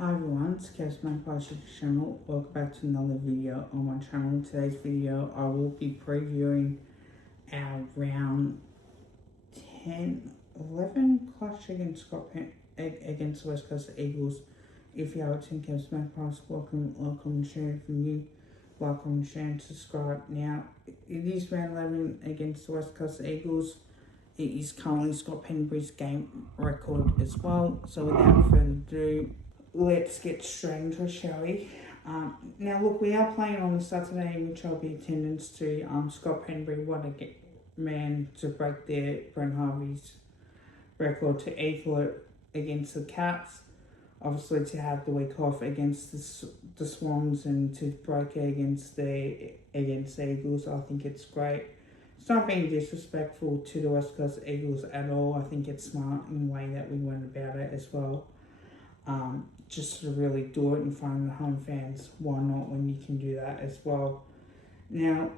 Hi everyone, it's Cass my Passion channel. Welcome back to another video on my channel. In today's video, I will be previewing our round 10, 11 clash against against West Coast Eagles. If you are watching Cass my Pass, welcome and share if you're new. Welcome and share and subscribe. Now, it is round 11 against the West Coast Eagles. It is currently Scott Pendles' game record as well. So without further ado, let's get straight into it, shall we? Now look, we are playing on a Saturday in which I'll be attendance to Scott Pendles won a man to break their Brent Harvey's record to equal it against the Cats. Obviously to have the week off against the Swans and to break it against the Eagles, I think it's great. It's not being disrespectful to the West Coast Eagles at all. I think it's smart in the way that we went about it as well. Just to really do it in front of the home fans. Why not when you can do that as well? Now,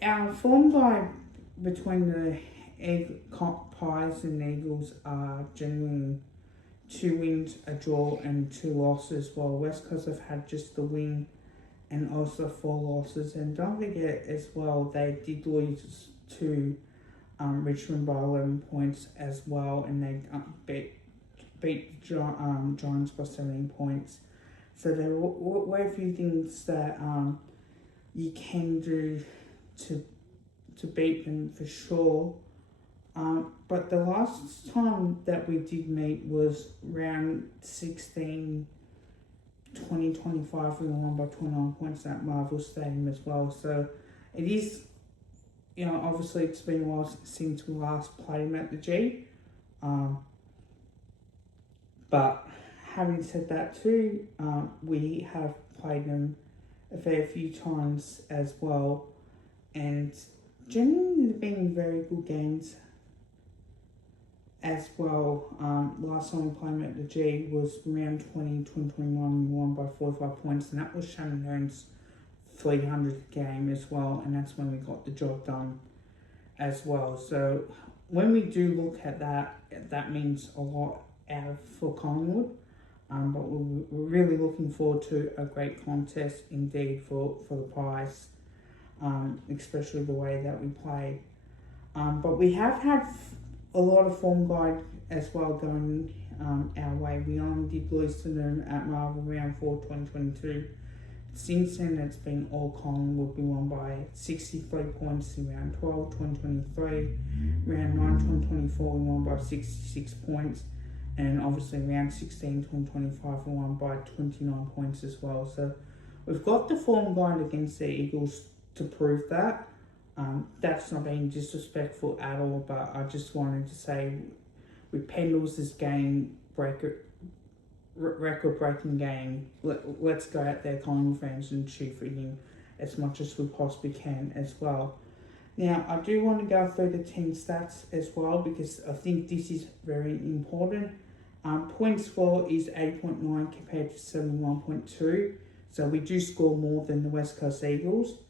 our form guide between the Pies and Eagles are generally 2 wins, a draw and 2 losses, while West Coast have had just the win and also 4 losses. And don't forget as well, they did lose to Richmond by 11 points as well, and they beat Giants by 17 points. So there were a few things that you can do to beat them for sure. But the last time that we did meet was round 16, 2025. We won by 29 points at Marvel Stadium as well. So it is, obviously it's been a while since we last played them at the G. But having said that too, we have played them a fair few times as well, and generally they've been very good games as well. Last time we played them at the G was round 2021, we won by 45 points, and that was Shannon Hearn's 300th game as well, and that's when we got the job done as well. So when we do look at that, that means a lot out for Collingwood, but we're really looking forward to a great contest indeed for the Pies, especially the way that we played. But we have had a lot of form guide as well going our way. We only did lose to them at Marvel round 4 2022. Since then, it's been all Collingwood. We won by 63 points in round 12 2023. Round 9 2024, we won by 66 points. And obviously round 16, 2025, we won by 29 points as well. So we've got the form guide against the Eagles to prove that. That's not being disrespectful at all, but I just wanted to say with Pendles' game record-breaking game, let's go out there, Collingwood fans, and cheer for him as much as we possibly can as well. Now, I do want to go through the team stats as well, because I think this is very important. Points score is 8.9 compared to 71.2. So we do score more than the West Coast Eagles.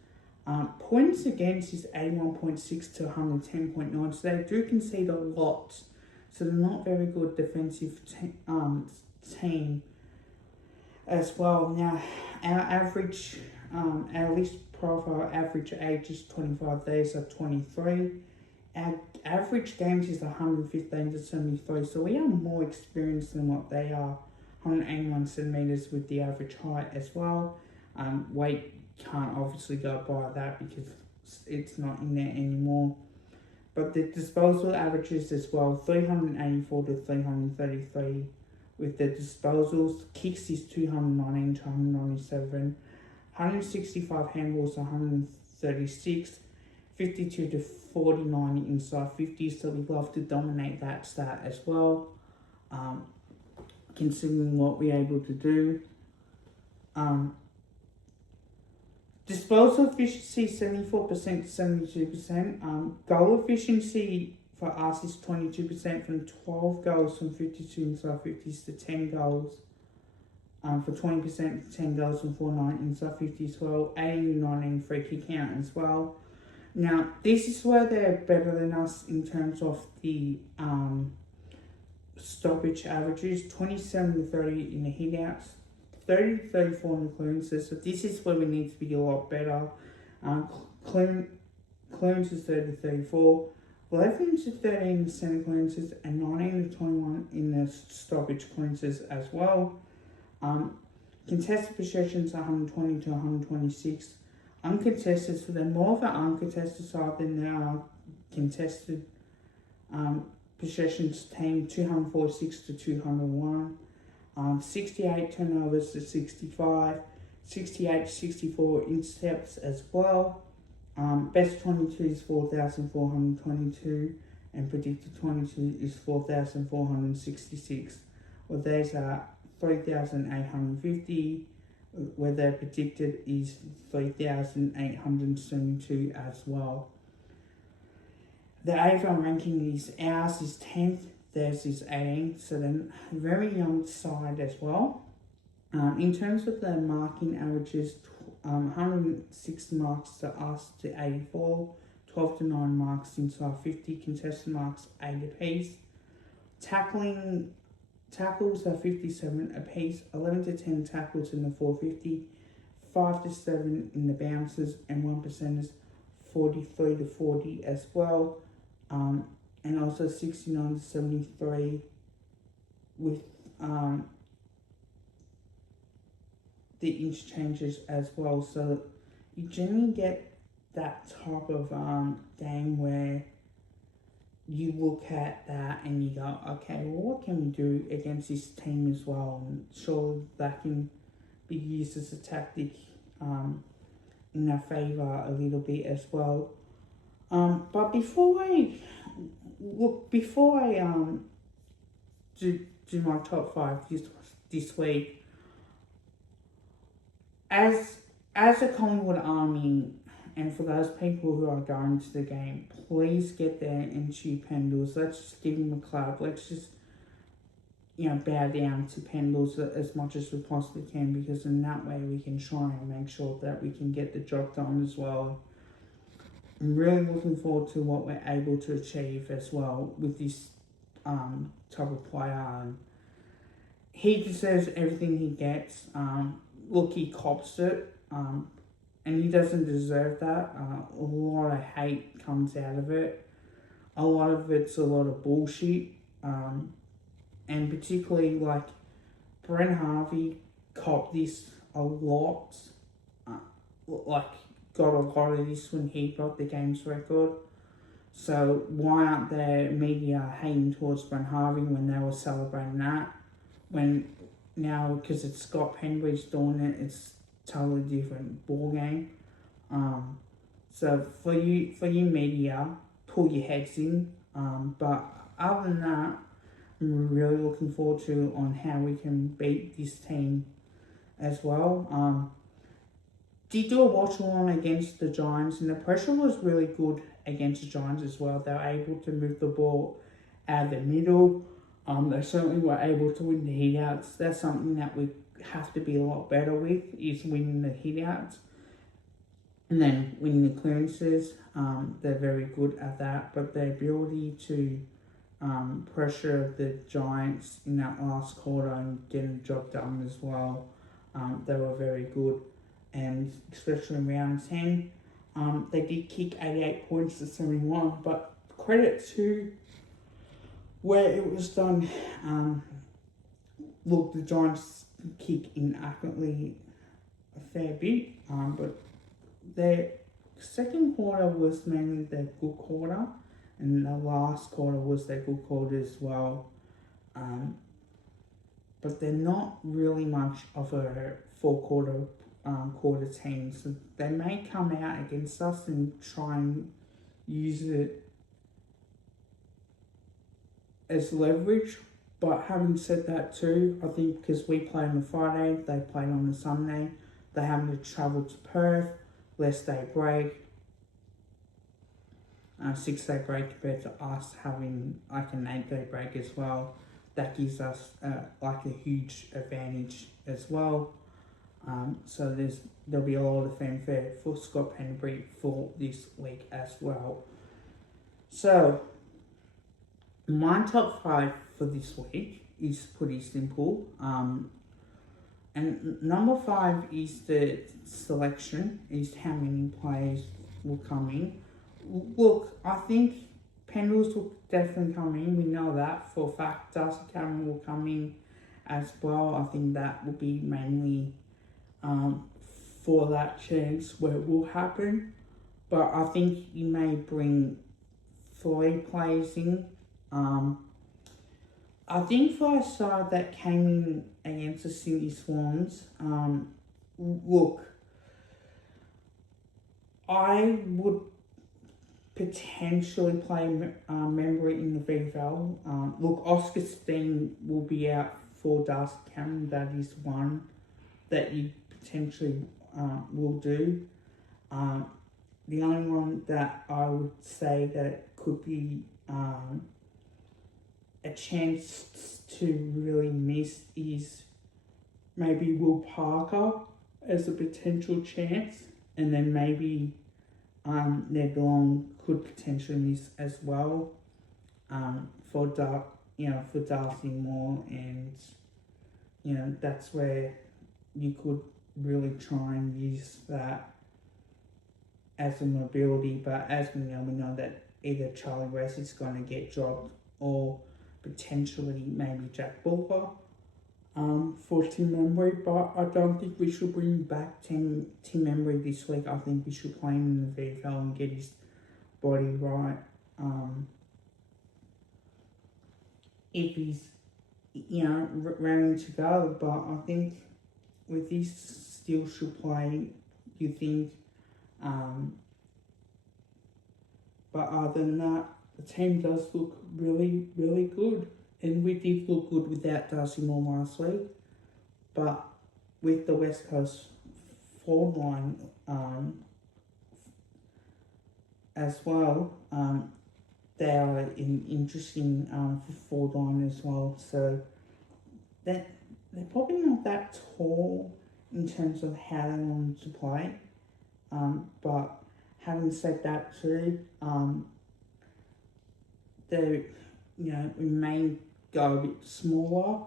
Points against is 81.6 to 110.9. So they do concede a lot. So they're not very good defensive team as well. Now, our average, our list profile average age is 25, theirs are 23. Our average games is 115 to 73, so we are more experienced than what they are. 181 centimetres with the average height as well. Weight can't obviously go by that because it's not in there anymore. But the disposal averages as well, 384 to 333 with the disposals. Kicks is 219 to 197. 165 handballs, 136, 52 to 49 inside 50, so we love to dominate that stat as well, considering what we're able to do. Disposal efficiency 74% to 72%. Goal efficiency for us is 22% from 12 goals from 52 inside 50s to 10 goals. For 20% to 10 goals from 49 inside 50 as well. 18 to 19 free kick count as well. Now, this is where they're better than us in terms of the stoppage averages, 27 to 30 in the hitouts, 30 to 34 in the clearances. So this is where we need to be a lot better. Clearances 30 to 34, 11 to 13 in the centre clearances, and 19 to 21 in the stoppage clearances as well. Contested possessions 120 to 126. Uncontested, so they're more of an uncontested side than they are contested. Possessions team 246 to 201. 68 turnovers to 65. 68 to 64 intercepts as well. Best 22 is 4,422, and predicted 22 is 4,466. Well, these are 3,850, where their predicted is 3,872 as well. The AFL ranking is ours is 10th, theirs is 18th, so they're very young side as well. In terms of the marking averages, 106 marks to us to 84, 12 to 9 marks inside 50, contested marks 8 apiece. Tackles are 57 apiece, 11 to 10 tackles in the 450, 5 to 7 in the bounces, and 1% is 43 to 40 as well. And also 69 to 73 with the interchanges as well. So you generally get that type of game where you look at that and you go, okay, well, what can we do against this team as well? And sure, that can be used as a tactic in our favour a little bit as well. But before I do my top 5 this week, as a Collingwood Army, and for those people who are going to the game, please get there and cheer Pendles. Let's just give them a clap. Let's just, bow down to Pendles as much as we possibly can, because in that way we can try and make sure that we can get the job done as well. I'm really looking forward to what we're able to achieve as well with this type of player. He deserves everything he gets. Look, he cops it, and he doesn't deserve that. A lot of hate comes out of it. A lot of it's a lot of bullshit, and particularly like Brent Harvey copped this a lot. Got a lot of this when he got the game's record. So why aren't the media hating towards Brent Harvey when they were celebrating that? When now, because it's Scott Penbridge doing it, it's totally different ball game. So for you media, pull your heads in. But other than that, I'm really looking forward to on how we can beat this team as well. Did do a watch along against the Giants, and the pressure was really good against the Giants as well. They were able to move the ball out of the middle. They certainly were able to win the hitouts. That's something that we have to be a lot better with, is winning the hitouts. And then winning the clearances. They're very good at that, but their ability to pressure the Giants in that last quarter and getting the job done as well, they were very good. And especially in round 10, they did kick 88 points to 71, but credit to where it was done. Look, the Giants kick inaccurately a fair bit, but their second quarter was mainly their good quarter, and the last quarter was their good quarter as well. But they're not really much of a full quarter team, so they may come out against us and try and use it as leverage. But having said that too, I think because we play on a Friday, they played on a Sunday, they're having to travel to Perth, less day break, 6-day break compared to us having like an 8-day break as well. That gives us like a huge advantage as well. So there'll be a lot of fanfare for Scott Penbury for this week as well. So my top 5 for this week is pretty simple. And number 5 is the selection, is how many players will come in. Look, I think Pendles will definitely come in. We know that for a fact. Darcy Cameron will come in as well. I think that will be mainly for that chance where it will happen. But I think you may bring 3 players in. I think for a side that came in against the Sydney Swans, look, I would potentially play Membry in the VFL. Look, Oscar Steen will be out for Darcy Cameron. That is one that you potentially will do. The only one that I would say that could be a chance to really miss is maybe Will Parker as a potential chance, and then maybe Ned Long could potentially miss as well for Darcy Moore, and that's where you could really try and use that as a mobility. But as we know that either Charlie West is going to get dropped or potentially maybe Jack Booker for Tim Membry. But I don't think we should bring back Tim Membry this week. I think we should play him in the VFL and get his body right. If he's raring to go, but I think with this still should play, you think. But other than that, the team does look really, really good. And we did look good without Darcy Moore last week. But with the West Coast forward line as well, they are an interesting forward line as well. So they're probably not that tall in terms of how they want to play. But having said that too, we may go a bit smaller,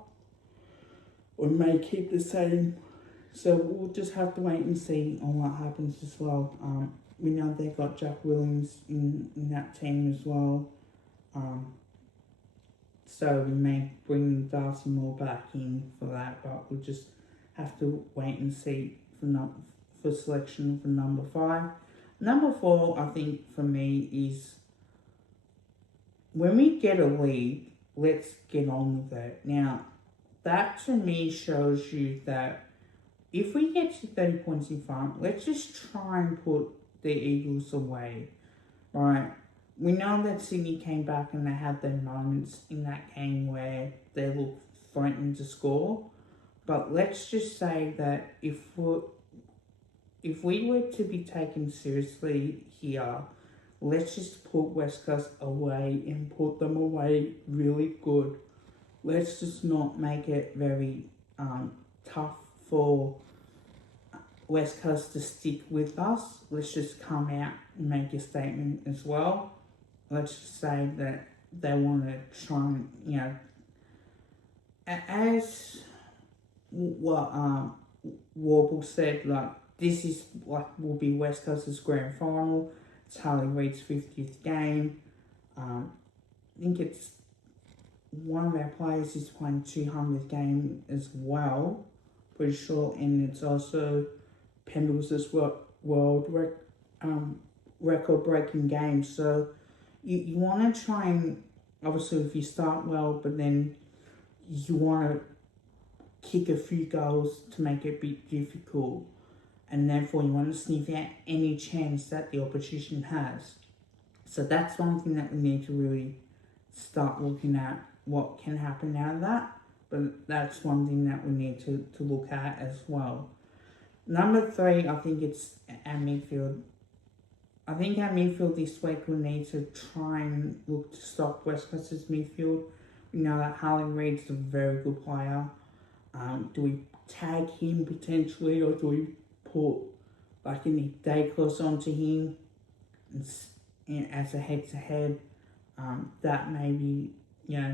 or may keep the same. So we'll just have to wait and see on what happens as well. We know they've got Jack Williams in that team as well. So we may bring Darcy Moore back in for that, but we'll just have to wait and see for selection for number 5. Number 4, I think for me, is when we get a lead, let's get on with it. Now, that to me shows you that if we get to 30 points in front, let's just try and put the Eagles away, right? We know that Sydney came back and they had their moments in that game where they looked threatened to score. But let's just say that if we were to be taken seriously here, let's just put West Coast away and put them away really good. Let's just not make it very tough for West Coast to stick with us. Let's just come out and make a statement as well. Let's just say that they want to try and, as what Warble said, like, this is like will be West Coast's grand final. It's Harley Reid's 50th game. I think it's one of our players is playing 200th game as well, pretty sure, and it's also Pendles' world record-breaking game. So you want to try and, obviously, if you start well, but then you want to kick a few goals to make it a bit difficult, and therefore you want to sniff out any chance that the opposition has. So that's one thing that we need to really start looking at, what can happen out of that. But that's one thing that we need to look at as well. Number 3, I think it's our midfield. I think our midfield this week we need to try and look to stop West Coast's midfield. We know that Harley Reid's a very good player. Do we tag him potentially, or do we put like a Nick Dacos onto him and as a head-to-head? That may be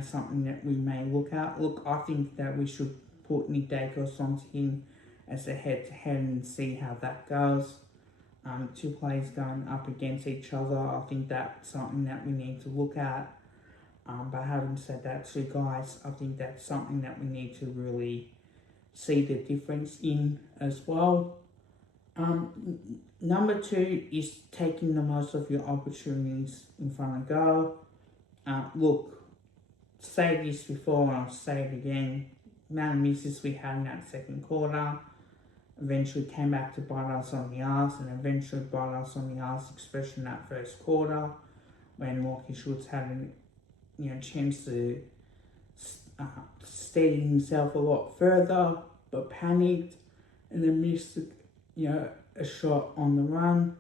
something that we may look at. Look, I think that we should put Nick Dacos onto him as a head-to-head and see how that goes. Two players going up against each other, I think that's something that we need to look at. But having said that too, guys, I think that's something that we need to really see the difference in as well. Number two is taking the most of your opportunities in front of goal. Look, say this before and I'll say it again. The amount of misses we had in that second quarter eventually came back to bite us on the arse, and eventually bite us on the arse, especially in that first quarter when Lockie Schultz had a chance to steady himself a lot further, but panicked and then missed a shot on the run.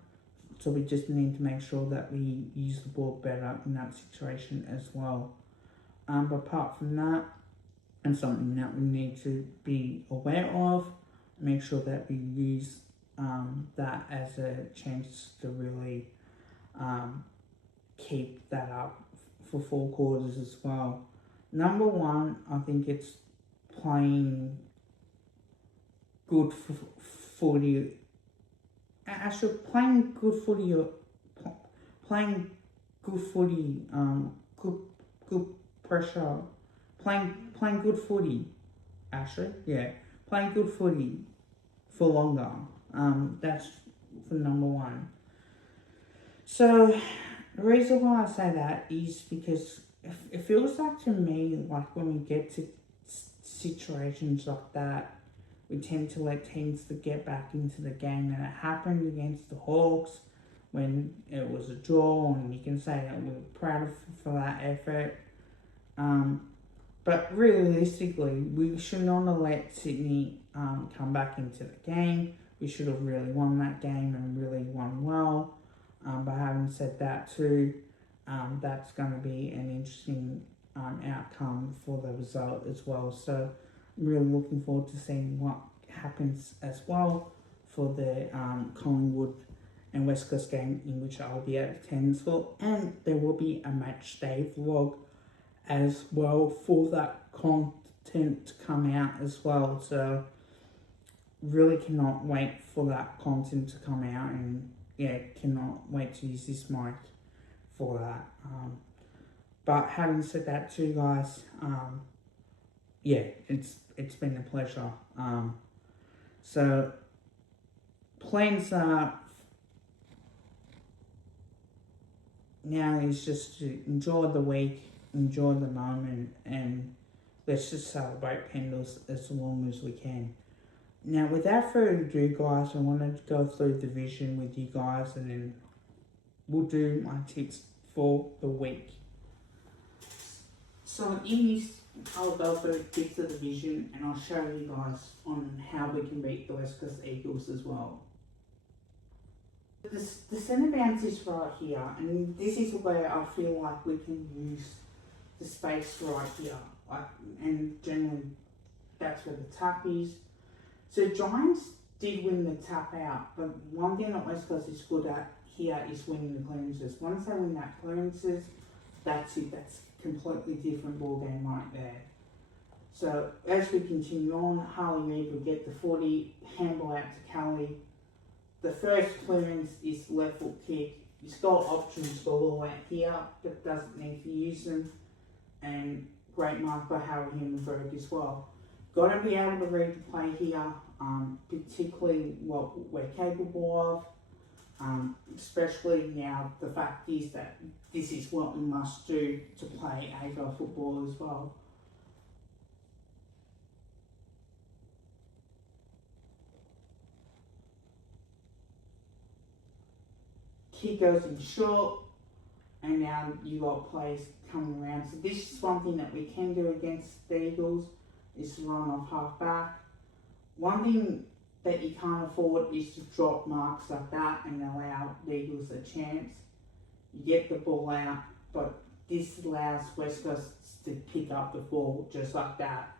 So we just need to make sure that we use the ball better in that situation as well. But apart from that, and something that we need to be aware of, make sure that we use that as a chance to really keep that up for 4 quarters as well. Number one, I think it's playing good footy. Actually, playing good footy, good pressure, playing good footy. Actually, yeah, playing good footy for longer. That's for number one. So the reason why I say that is because it feels like to me like when we get to situations like that, we tend to let teams to get back into the game, and it happened against the Hawks when it was a draw, and you can say that we're proud of for that effort. But realistically, we should not have let Sydney come back into the game. We should have really won that game and really won well. But having said that too, that's going to be an interesting outcome for the result as well. So I'm really looking forward to seeing what happens as well for the Collingwood and West Coast game, in which I'll be at attendance for. And there will be a match day vlog as well for that content to come out as well. So really cannot wait for that content to come out, and cannot wait to use this mic for that. But having said that too, guys, it's been a pleasure. So plans are now is just to enjoy the week, enjoy the moment, and let's just celebrate Pendles as long as we can. Now, without further ado, guys, I wanted to go through the vision with you guys, and then we'll do my tips for the week. So in this, I'll go through the tips of the vision, and I'll show you guys on how we can beat the West Coast Eagles as well. The centre bounce is right here, and this is where I feel like we can use the space right here. And generally, that's where the tap is. So Giants did win the tap out, but one thing that West Coast is good at here is winning the clearances. Once they win that clearances, that's it. That's a completely different ball game right there. So as we continue on, Harley Reid will get the 40, handball out to Kelly. The first clearance is left foot kick. He's got options galore out here, but doesn't need to use them. And great mark by Harry Himmelberg as well. Got to be able to read the play here, particularly what we're capable of, especially now the fact is that this is what we must do to play AFL football as well. Kick goes in short, and now you got plays coming around. So this is one thing that we can do against the Eagles, is to run off half back. One thing that you can't afford is to drop marks like that and allow the Eagles a chance. You get the ball out, but this allows West Coast to pick up the ball just like that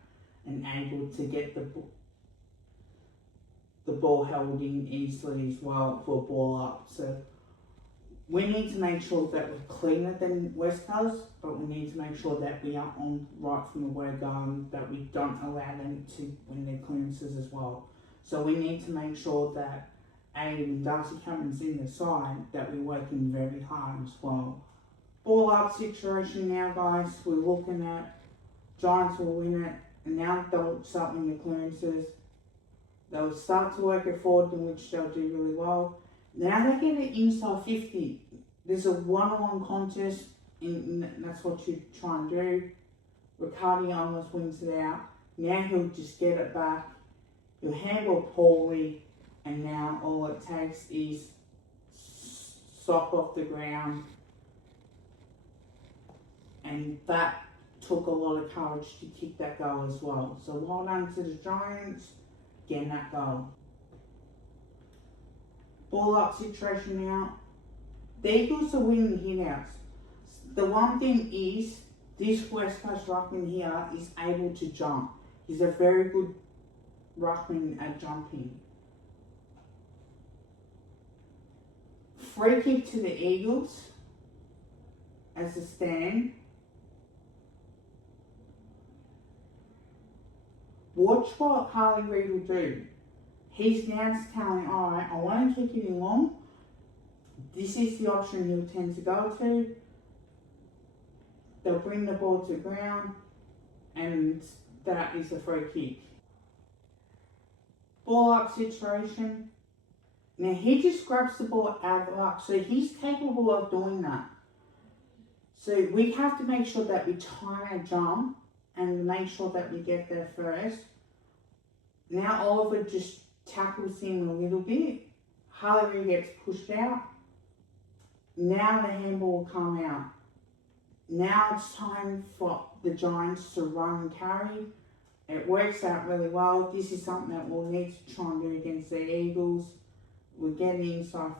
and able to get the ball held in easily as well for a ball up. So we need to make sure that we're cleaner than West Coast, but we need to make sure that we are on right from the word go, that we don't allow them to win their clearances as well. So we need to make sure that when Darcy Cameron's in the side, that we're working very hard as well. Ball up situation now, guys. We're looking at Giants will win it, and now they'll start winning the clearances. They'll start to work it forward, in which they'll do really well. Now they get it inside 50. There's a one-on-one contest, and that's what you try and do. Riccardi almost wins it out. Now he'll just get it back. He'll handle poorly, and now all it takes is sock off the ground. And that took a lot of courage to kick that goal as well. So well done to the Giants getting that goal. Ball up situation now. The Eagles are winning hitouts. The one thing is, this West Coast ruckman here is able to jump. He's a very good ruckman at jumping. Free kick to the Eagles as a stand. Watch what Harley Reid will do. He's now telling, alright, I want to kick it in long. This is the option he'll tend to go to. They'll bring the ball to ground, and that is a free kick. Ball up situation. Now he just grabs the ball out of the ruck, so he's capable of doing that. So we have to make sure that we time our jump and make sure that we get there first. Now Oliver just tackles him a little bit. Harley gets pushed out. Now the handball will come out. Now it's time for the Giants to run and carry. It works out really well. This is something that we'll need to try and do against the Eagles. We're getting inside,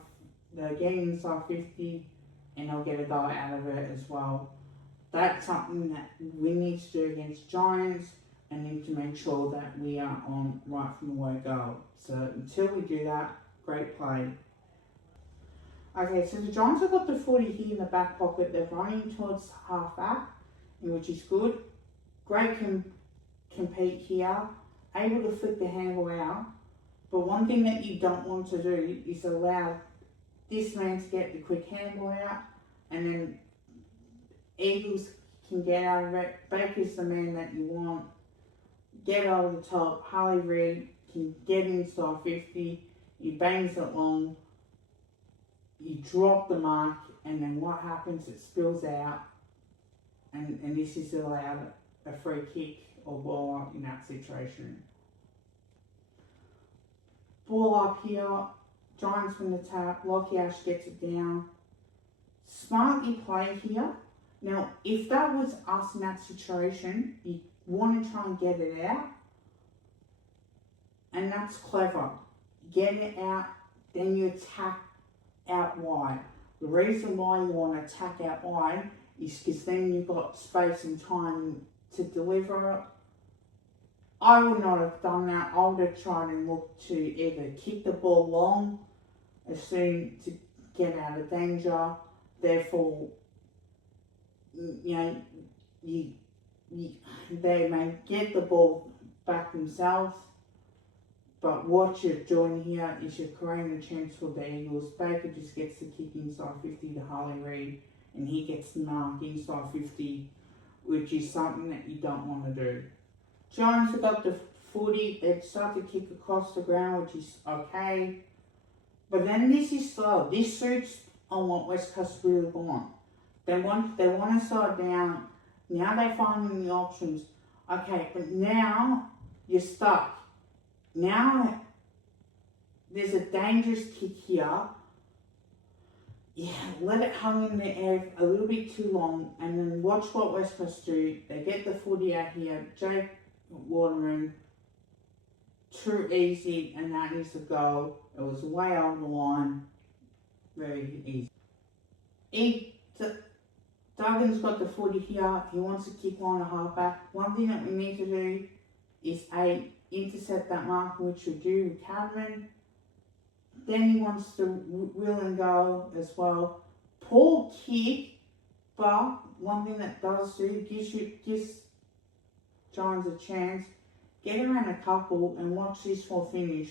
they're getting inside 50, and they'll get a goal out of it as well. That's something that we need to do against Giants, and need to make sure that we are on right from the word go. So until we do that, great play. Okay, so the Giants have got the 40 here in the back pocket. They're running towards half back, which is good. Great compete here. Able to flick the handle out. But one thing that you don't want to do is allow this man to get the quick handle out, and then Eagles can get out of it. Baker's the man that you want. Get over the top. Harley Reid can get inside 50. He bangs it long. You drop the mark, and then what happens? It spills out, and this is allowed a free kick or ball up in that situation. Ball up here. Giants win the tap. Lockie Ash gets it down. Smartly played here. Now, if that was us in that situation, you want to try and get it out, and that's clever. Get it out, then you attack out wide. The reason why you want to attack out wide is because then you've got space and time to deliver it. I would not have done that. I would have tried and looked to either kick the ball long as soon to get out of danger. Therefore, they may get the ball back themselves. But what you're doing here is you're creating a chance for the Eagles. Baker just gets the kick inside 50 to Harley Reid, and he gets the mark inside 50, which is something that you don't want to do. Giants have got the footy. They start to kick across the ground, which is okay. But then this is slow. This suits on what West Coast really want. They want to slow down. Now they're finding the options. Okay, but now you're stuck. Now, there's a dangerous kick here. Yeah, let it hang in the air a little bit too long, and then watch what West Coast do. They get the footy out here. Jake Waterman, too easy, and that is a goal. It was way over the line. Very easy. Duggan's got the footy here. He wants to kick one and a half back. One thing that we need to do is intercept that mark, which we do with Cadman. Then he wants to wheel and go as well. Poor kick, but one thing that does do, gives Giants a chance. Get around a couple and watch this for finish.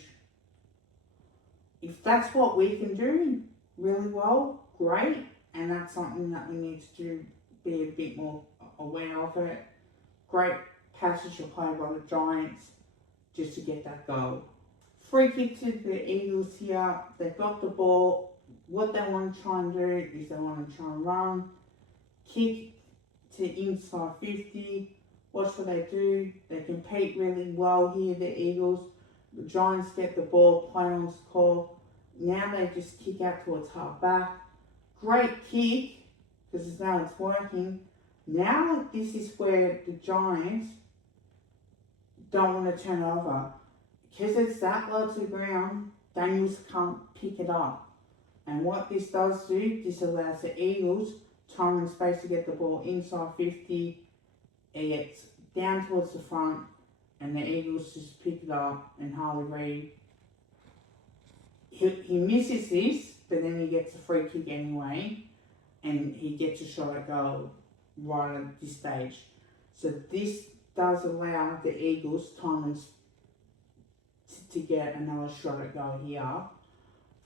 If that's what we can do really well, great. And that's something that we need to do, be a bit more aware of it. Great passage of play by the Giants just to get that goal. Free kick to the Eagles here. They've got the ball. What they want to try and do is they want to try and run. Kick to inside 50. Watch what they do. They compete really well here, the Eagles. The Giants get the ball, play on score. Now they just kick out towards half back. Great kick, because now it's working. Now this is where the Giants don't want to turn over. Because it's that low to the ground, Daniels can't pick it up. And what this does do, this allows the Eagles time and space to get the ball inside 50. It gets down towards the front, and the Eagles just pick it up, and Harley Reid, he misses this, but then he gets a free kick anyway, and he gets a shot at goal right at this stage. So this does allow the Eagles time and to get another shot at goal here.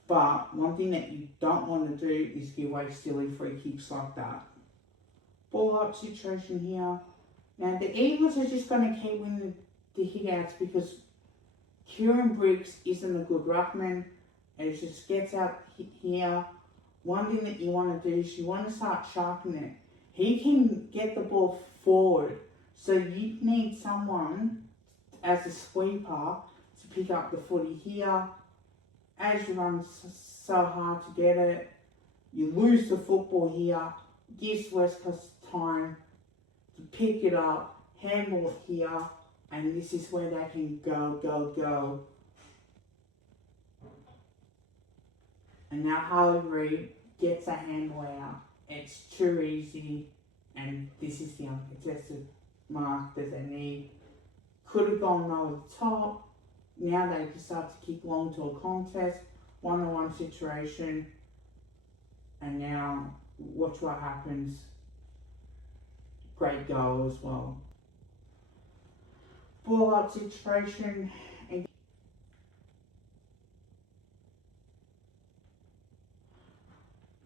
But one thing that you don't want to do is give away silly free kicks like that. Ball up situation here. Now the Eagles are just going to keep winning the hit-outs because Kieran Briggs isn't a good ruckman. It just gets out here. One thing that you want to do is you want to start sharpening it. He can get the ball forward. So you need someone as a sweeper to pick up the footy here. As you run so hard to get it, you lose the football here. Gives West Coast time to pick it up, handle it here, and this is where they can go. And now Harley Reid gets a handle out. It's too easy, and this is the uncontested mark that they need. Could have gone over the top. Now they can start to kick long to a contest, one-on-one situation, and now watch what happens. Great goal as well. Ball up situation.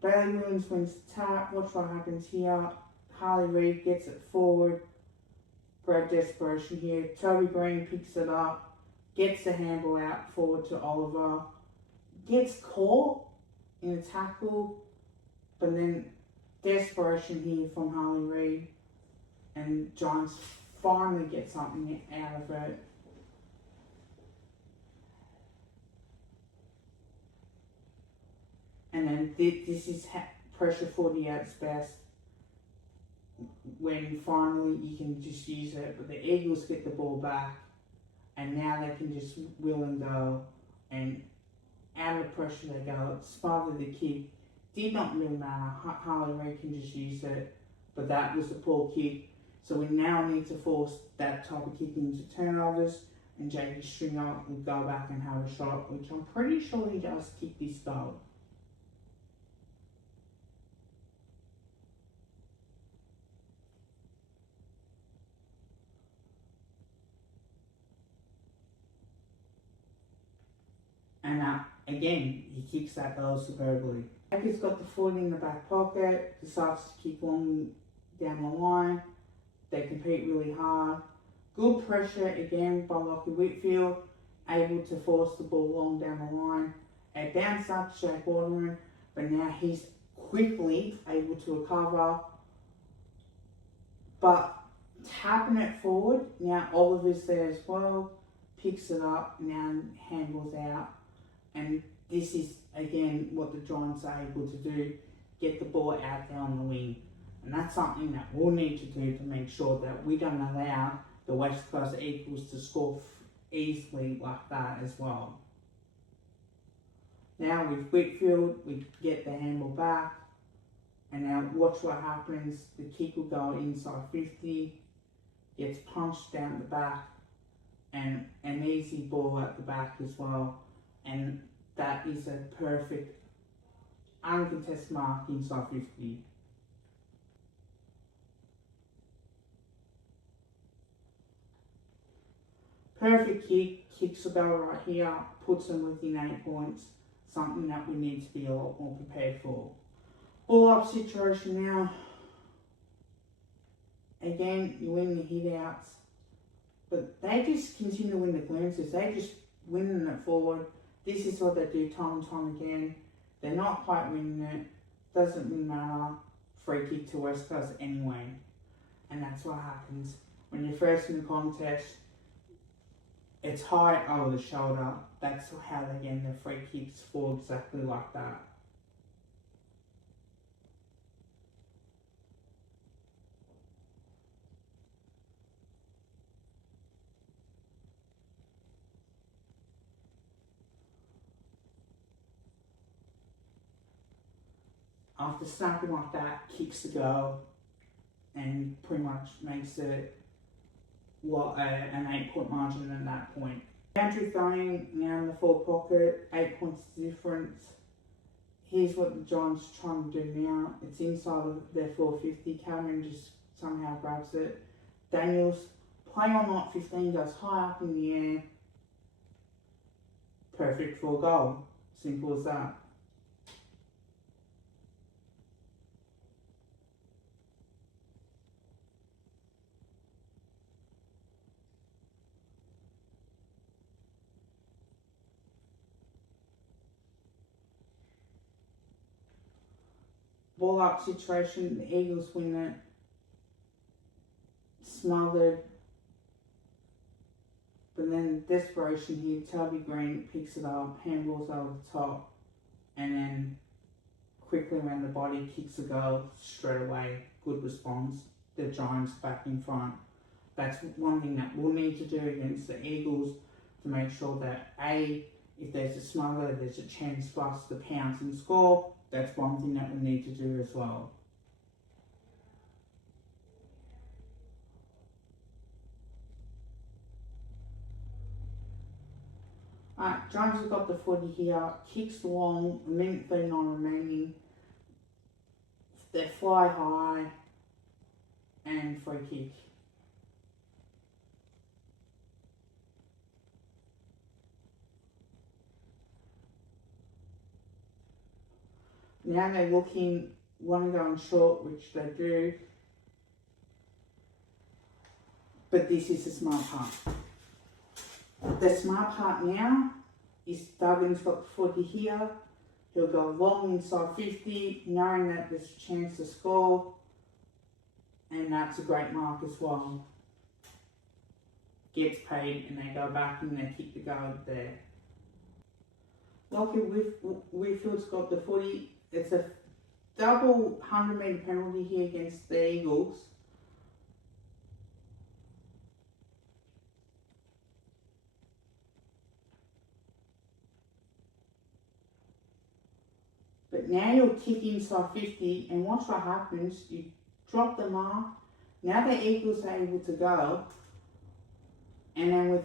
Bailey Williams wins the tap. Watch what happens here. Harley Reid gets it forward. Great desperation here. Toby Green picks it up. Gets the handball out forward to Oliver. Gets caught in a tackle. But then desperation here from Harley Reid. And Giants finally get something out of it. And then this is pressure footy at its best. When finally you can just use it. But the Eagles get the ball back. And now they can just wheel and go. And out of pressure they go. Smother the kick. Did not really matter. Harley Reid can just use it. But that was a poor kick. So we now need to force that type of kick into turnovers. And J.D. Stringer will go back and have a shot. Which I'm pretty sure he does kick this goal. And again, he kicks that goal superbly. He's got the foot in the back pocket, decides to kick long down the line. They compete really hard. Good pressure again by Lockie Whitfield, able to force the ball long down the line. It bounced up to Jack Waterman, but now he's quickly able to recover. But tapping it forward, now Oliver's there as well, picks it up, now handballs out. And this is, again, what the Giants are able to do, get the ball out there on the wing. And that's something that we'll need to do to make sure that we don't allow the West Coast Eagles to score easily like that as well. Now with Whitfield, we get the handball back. And now watch what happens. The kick will go inside 50, gets punched down the back, and an easy ball at the back as well. And that is a perfect uncontested mark inside 50. Perfect kick, kicks the bell right here, puts them within 8 points, something that we need to be a lot more prepared for. Ball up situation now. Again, you win the hit outs, but they just continue to win the clearances. They just winning it forward. This is what they do time and time again. They're not quite winning it. Doesn't really matter. Free kick to West Coast anyway. And that's what happens. When you're first in the contest, it's high over the shoulder. That's how they get their free kicks for exactly like that. After snapping like that, kicks the goal and pretty much makes it an 8-point margin at that point. Boundary throwing now in the forward pocket, 8 points difference. Here's what the Giants are trying to do now. It's inside of their 450. Cameron just somehow grabs it. Daniels, play on not 15, goes high up in the air. Perfect for a goal. Simple as that. Ball up situation, the Eagles win it. Smothered. But then desperation here, Toby Green picks it up, handballs over the top, and then quickly around the body, kicks the goal straight away. Good response. The Giants back in front. That's one thing that we'll need to do against the Eagles to make sure that A, if there's a smother, there's a chance for us to pounce and score. That's one thing that we need to do as well. Alright, Jones has got the footy here, kicks long, a minute 39 remaining. They fly high and free kick. Now they're looking, want to go on short, which they do. But this is the smart part. The smart part now is Duggan's got the footy here. He'll go long inside 50, knowing that there's a chance to score. And that's a great mark as well. Gets paid and they go back and they kick the goal there. Lockie Whitfield's got the footy. It's a double 100-metre penalty here against the Eagles. But now you'll kick inside 50 and watch what happens. You drop the mark. Now the Eagles are able to go. And then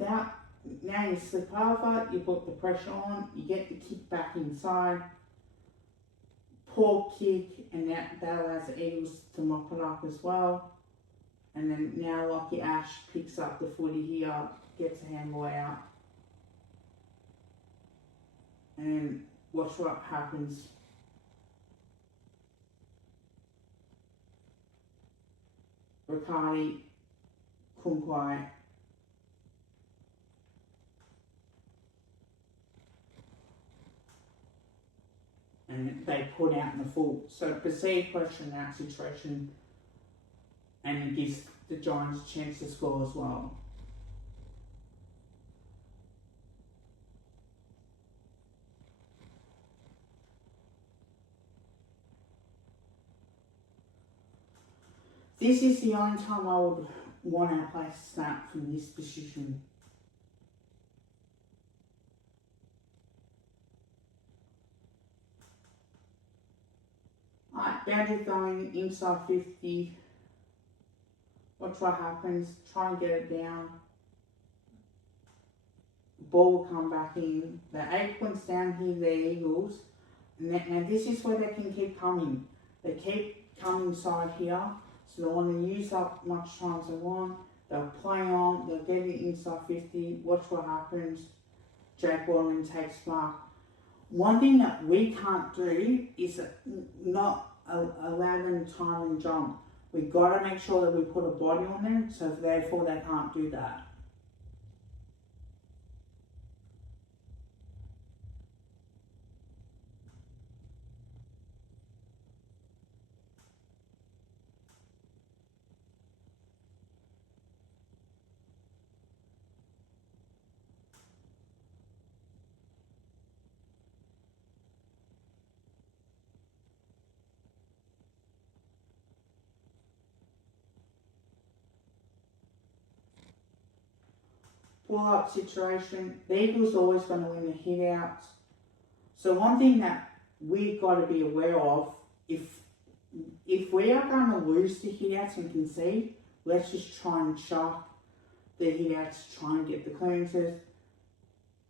now you slip over, you put the pressure on, you get the kick back inside. Poor kick, and that allows the Eagles to mop it up as well. And then now Lockie Ash picks up the footy here, gets a handball out. And watch what happens. Riccardi, Kunkwai. And they put out in the full. So perceived pressure in that situation, and it gives the Giants a chance to score as well. This is the only time I would want our play to snap from this position. Alright, boundary throwing inside 50. Watch what happens. Try and get it down. Ball will come back in. They're 8 points down here, the Eagles. Now this is where they can keep coming. They keep coming inside here, so they want to use up much time as they want. They'll play on, they'll get it inside 50, watch what happens. Jake Waterman takes mark. One thing that we can't do is not allow them time and jump. We've got to make sure that we put a body on them, so therefore they can't do that. Pull up situation, the Eagles are always going to win the hit outs. So one thing that we've got to be aware of, if we are going to lose the hit outs and concede, let's just try and shark the hit outs, try and get the clearances.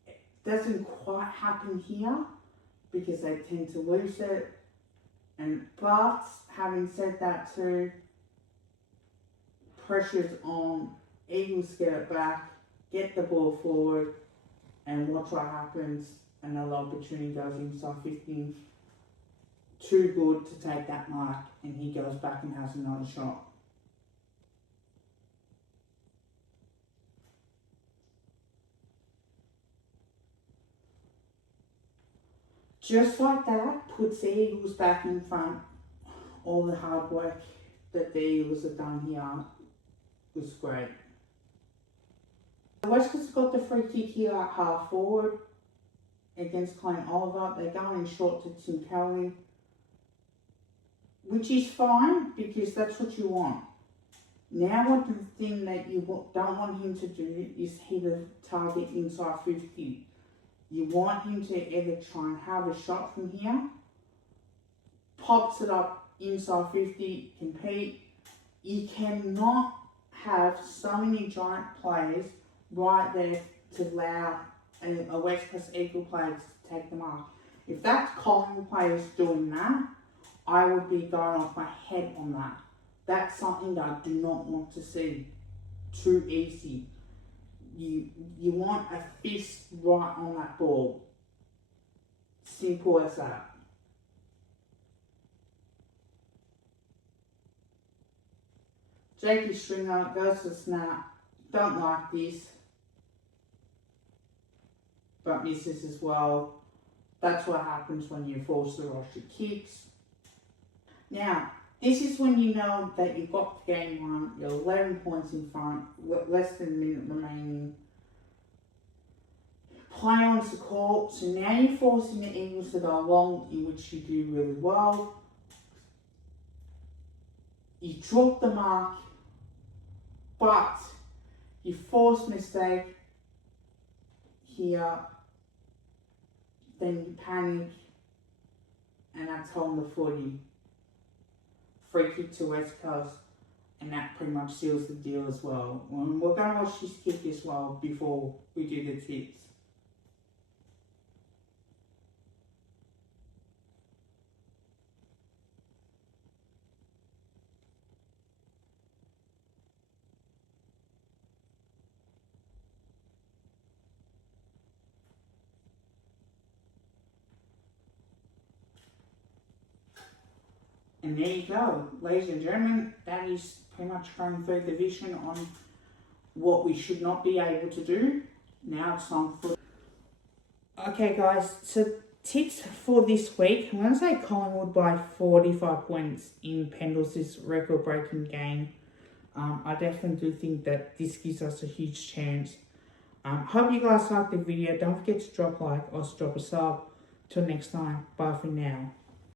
It doesn't quite happen here because they tend to lose it. But having said that too, pressure's on, Eagles get it back, get the ball forward, and watch what happens. Another opportunity goes inside 15. Too good to take that mark, and he goes back and has another shot. Just like that, puts the Eagles back in front. All the hard work that the Eagles have done here was great. The West Coast got the free kick here at half forward against Clint Oliver. They're going short to Tim Kelly, which is fine because that's what you want. Now what the thing that you don't want him to do is hit a target inside 50. You want him to either try and have a shot from here, pops it up inside 50, compete. You cannot have so many giant players right there to allow a West Coast Eagle player to take them off. If that's Collingwood players doing that, I would be going off my head on that. That's something that I do not want to see. Too easy. You want a fist right on that ball. Simple as that. Jakey Stringer goes to snap. Don't like this. But misses as well. That's what happens when you force the rush your kicks. Now, this is when you know that you've got the game won. You're 11 points in front, less than a minute remaining. Play on's the call. So now you're forcing the Eagles to go long, in which you do really well. You drop the mark, but you force mistake here. Then you panic, and that's on the footy. Free kick to West Coast, and that pretty much seals the deal as well. And we're going to watch this kick as well before we do the tips. And there you go, ladies and gentlemen, that is pretty much going through the vision on what we should not be able to do. Now it's time for... Okay guys, so tips for this week. I'm going to say Collingwood by 45 points in Pendles' record-breaking game. I definitely do think that this gives us a huge chance. Hope you guys liked the video. Don't forget to drop a like or drop a sub. Till next time, bye for now.